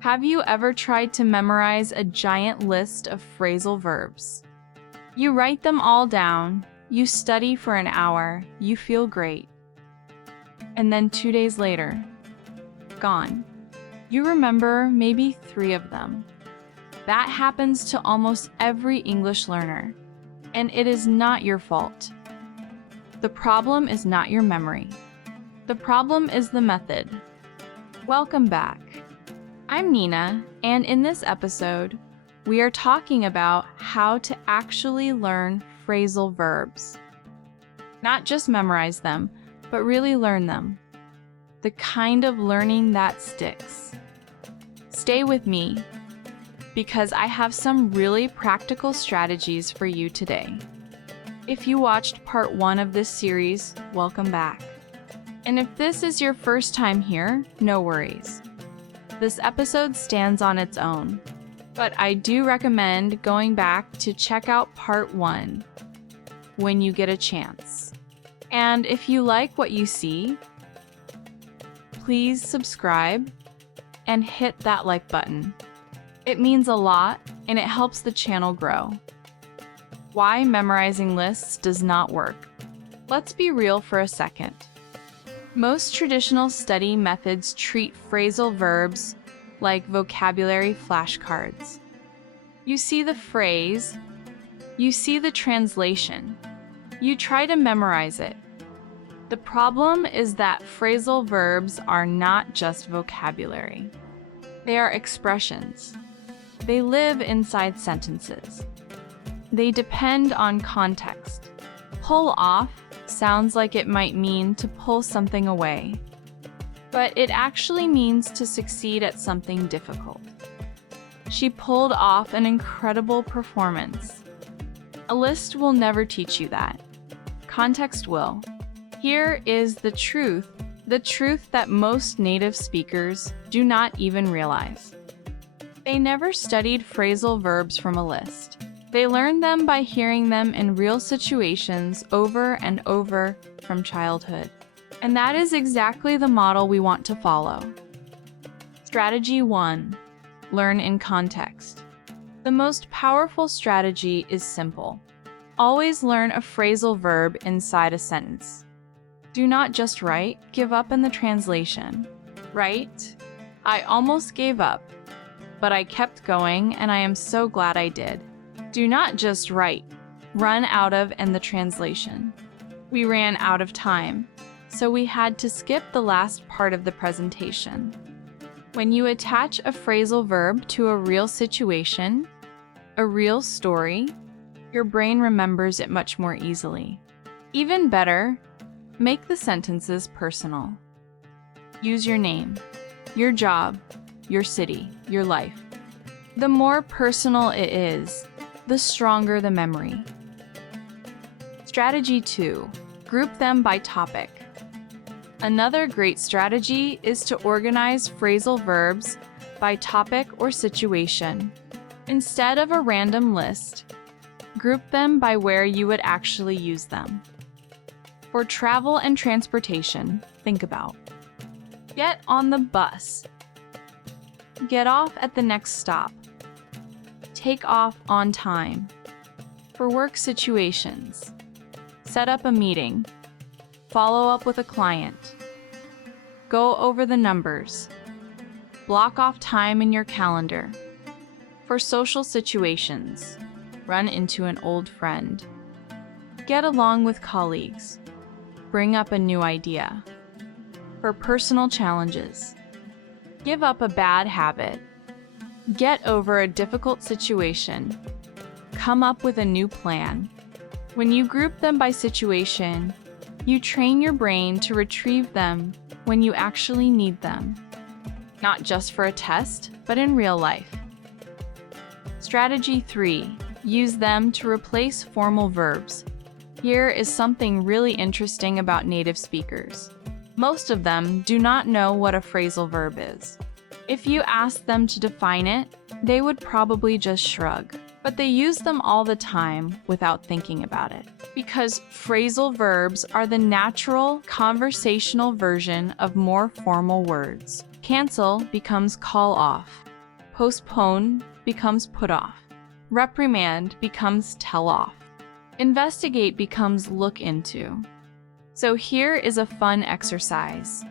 Have you ever tried to memorize a giant list of phrasal verbs? You write them all down, you study for an hour, you feel great. And then 2 days later, gone. You remember maybe 3 of them. That happens to almost every English learner, and it is not your fault. The problem is not your memory. The problem is the method. Welcome back. I'm Nina, and in this episode, we are talking about how to actually learn phrasal verbs. Not just memorize them, but really learn them. The kind of learning that sticks. Stay with me, because I have some really practical strategies for you today. If you watched part 1 of this series, welcome back. And if this is your first time here, no worries. This episode stands on its own, but I do recommend going back to check out part 1 when you get a chance. And if you like what you see, please subscribe and hit that like button. It means a lot and it helps the channel grow. Why memorizing lists does not work. Let's be real for a second. Most traditional study methods treat phrasal verbs like vocabulary flashcards. You see the phrase, you see the translation, you try to memorize it. The problem is that phrasal verbs are not just vocabulary. They are expressions. They live inside sentences. They depend on context. Pull off sounds like it might mean to pull something away, but it actually means to succeed at something difficult. She pulled off an incredible performance. A list will never teach you that. Context will. Here is the truth that most native speakers do not even realize. They never studied phrasal verbs from a list. They learned them by hearing them in real situations over and over from childhood. And that is exactly the model we want to follow. Strategy 1. Learn in context. The most powerful strategy is simple. Always learn a phrasal verb inside a sentence. Do not just write, give up in the translation. Write, I almost gave up, but I kept going and I am so glad I did. Do not just write, run out of in the translation. We ran out of time, so we had to skip the last part of the presentation. When you attach a phrasal verb to a real situation, a real story, your brain remembers it much more easily. Even better, make the sentences personal. Use your name, your job, your city, your life. The more personal it is, the stronger the memory. Strategy 2. Group them by topic. Another great strategy is to organize phrasal verbs by topic or situation. Instead of a random list, group them by where you would actually use them. For travel and transportation, think about: get on the bus, get off at the next stop, take off on time. For work situations, set up a meeting, follow up with a client, go over the numbers, block off time in your calendar. For social situations, run into an old friend, get along with colleagues, bring up a new idea. For personal challenges, give up a bad habit, get over a difficult situation, come up with a new plan. When you group them by situation, you train your brain to retrieve them when you actually need them, not just for a test, but in real life. Strategy 3. Use them to replace formal verbs. Here is something really interesting about native speakers. Most of them do not know what a phrasal verb is. If you ask them to define it, they would probably just shrug. But they use them all the time without thinking about it. Because phrasal verbs are the natural, conversational version of more formal words. Cancel becomes call off. Postpone becomes put off. Reprimand becomes tell off. Investigate becomes look into. So here is a fun exercise.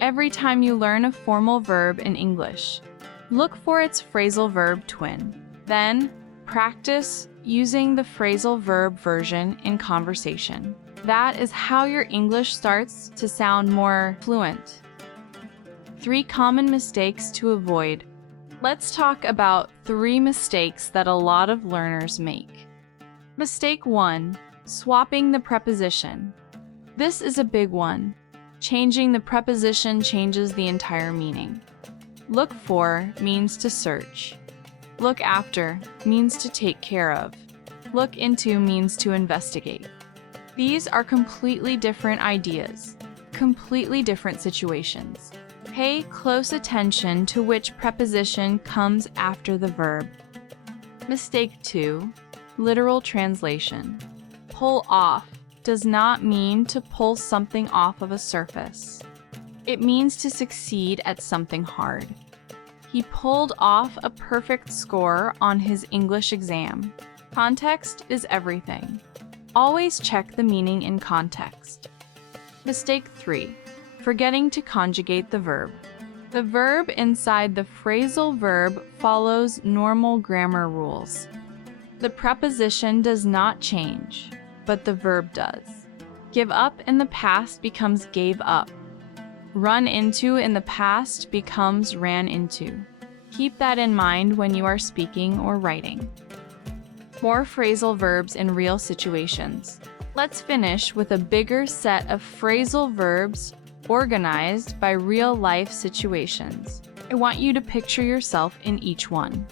Every time you learn a formal verb in English, look for its phrasal verb twin. Then, practice using the phrasal verb version in conversation. That is how your English starts to sound more fluent. 3 common mistakes to avoid. Let's talk about 3 mistakes that a lot of learners make. Mistake 1, swapping the preposition. This is a big one. Changing the preposition changes the entire meaning. Look for means to search. Look after means to take care of. Look into means to investigate. These are completely different ideas, completely different situations. Pay close attention to which preposition comes after the verb. Mistake 2, literal translation. Pull off does not mean to pull something off of a surface. It means to succeed at something hard. He pulled off a perfect score on his English exam. Context is everything. Always check the meaning in context. Mistake 3, forgetting to conjugate the verb. The verb inside the phrasal verb follows normal grammar rules. The preposition does not change, but the verb does. Give up in the past becomes gave up. Run into in the past becomes ran into. Keep that in mind when you are speaking or writing. More phrasal verbs in real situations. Let's finish with a bigger set of phrasal verbs organized by real-life situations. I want you to picture yourself in each one.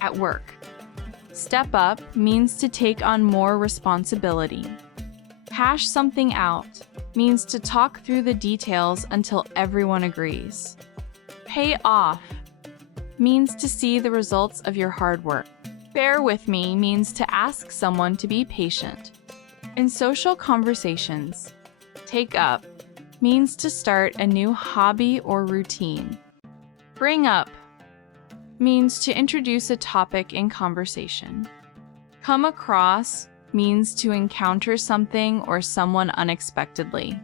At work. Step up means to take on more responsibility. Hash something out means to talk through the details until everyone agrees. Pay off means to see the results of your hard work. Bear with me means to ask someone to be patient. In social conversations, take up means to start a new hobby or routine. Bring up means to introduce a topic in conversation. Come across means to encounter something or someone unexpectedly.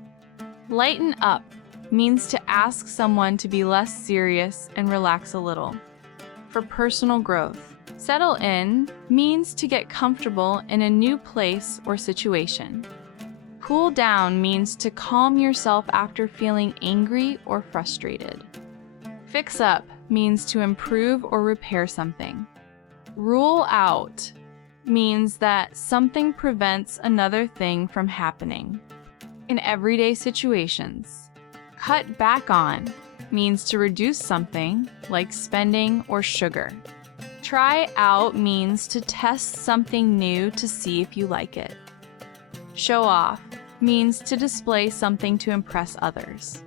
Lighten up means to ask someone to be less serious and relax a little. For personal growth, settle in means to get comfortable in a new place or situation. Cool down means to calm yourself after feeling angry or frustrated. Fix up means to improve or repair something. Rule out means that something prevents another thing from happening. In everyday situations, cut back on means to reduce something like spending or sugar. Try out means to test something new to see if you like it. Show off means to display something to impress others.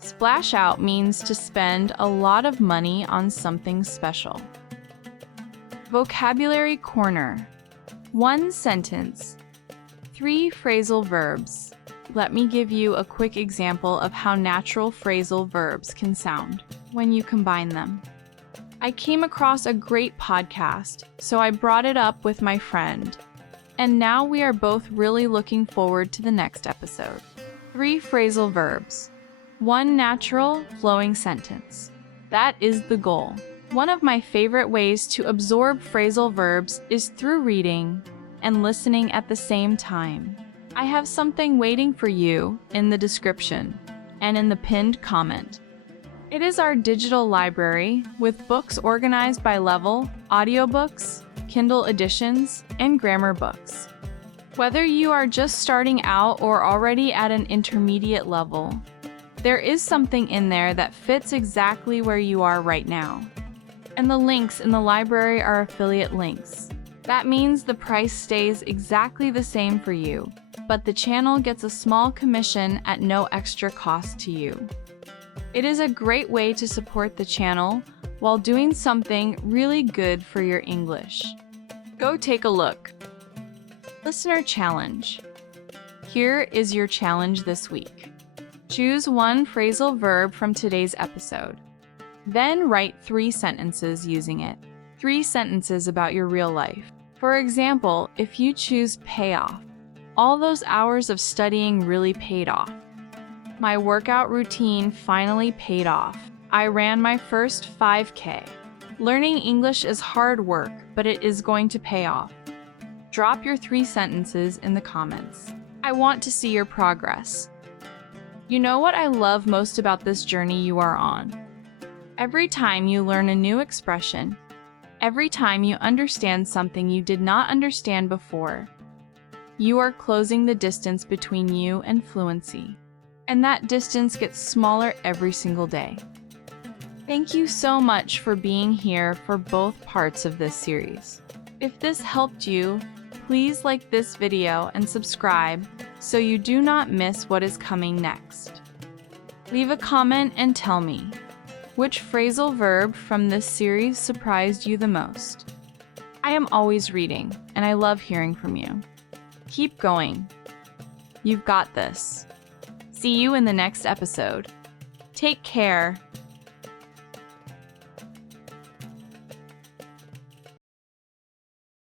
Splash out means to spend a lot of money on something special. Vocabulary Corner. 1 sentence. 3 phrasal verbs. Let me give you a quick example of how natural phrasal verbs can sound when you combine them. I came across a great podcast, so I brought it up with my friend. And now we are both really looking forward to the next episode. 3 phrasal verbs. 1 natural, flowing sentence. That is the goal. One of my favorite ways to absorb phrasal verbs is through reading and listening at the same time. I have something waiting for you in the description and in the pinned comment. It is our digital library with books organized by level, audiobooks, Kindle editions, and grammar books. Whether you are just starting out or already at an intermediate level, there is something in there that fits exactly where you are right now. And the links in the library are affiliate links. That means the price stays exactly the same for you, but the channel gets a small commission at no extra cost to you. It is a great way to support the channel while doing something really good for your English. Go take a look. Listener Challenge. Here is your challenge this week. Choose 1 phrasal verb from today's episode. Then write 3 sentences using it. 3 sentences about your real life. For example, if you choose payoff, all those hours of studying really paid off. My workout routine finally paid off. I ran my first 5K. Learning English is hard work, but it is going to pay off. Drop your 3 sentences in the comments. I want to see your progress. You know what I love most about this journey you are on? Every time you learn a new expression, every time you understand something you did not understand before, you are closing the distance between you and fluency. And that distance gets smaller every single day. Thank you so much for being here for both parts of this series. If this helped you, please like this video and subscribe so you do not miss what is coming next. Leave a comment and tell me, which phrasal verb from this series surprised you the most? I am always reading, and I love hearing from you. Keep going. You've got this. See you in the next episode. Take care.